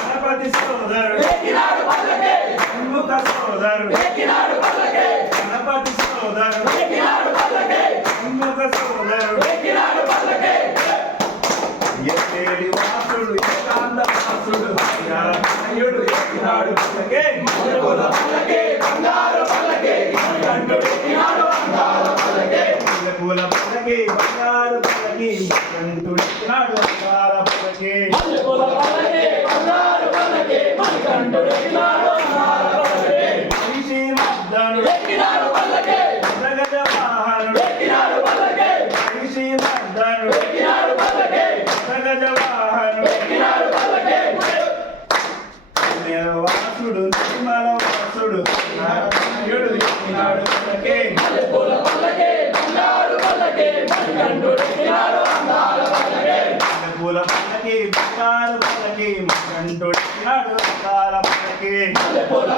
గణపతి సోదరుడు షణ్ముఖ సోదరుడు గణపతి సోదరుడు షణ్ముఖ సోదరుడు ఎత్తేడి వాసుడు ఏకాంత వాసుడు నాయుడు ఎక్కినాడు పల్లకే పూల పల్లకి బంగారు పల్లకి కంటుడు ఎక్కినాడు అందాల పల్లకి మనిషి మద్దనుడు గజ వాహనుడు మనిషి మద్దనుడు గజ వాహనుడు వాసుడు నిర్మల వాసుడు నారాయణుడు ఎక్కినాడు పల్లకి పూల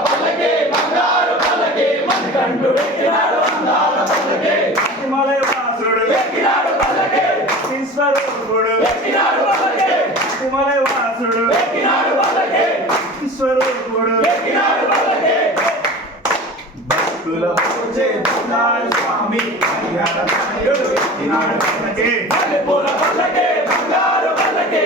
పల్లకి బంగారు పల్లకి కంటుడు ఎక్కినాడు అందాల పల్లకి మలయ వాసుడు ఈశ్వరూపుడు మలయ వాసుడు ఈశ్వరూపుడు భక్తుల పూజే బంగారు స్వామి నారాయణుడు ఎక్కినాడు పల్లకి పూల పల్లకి బంగారు పల్లకి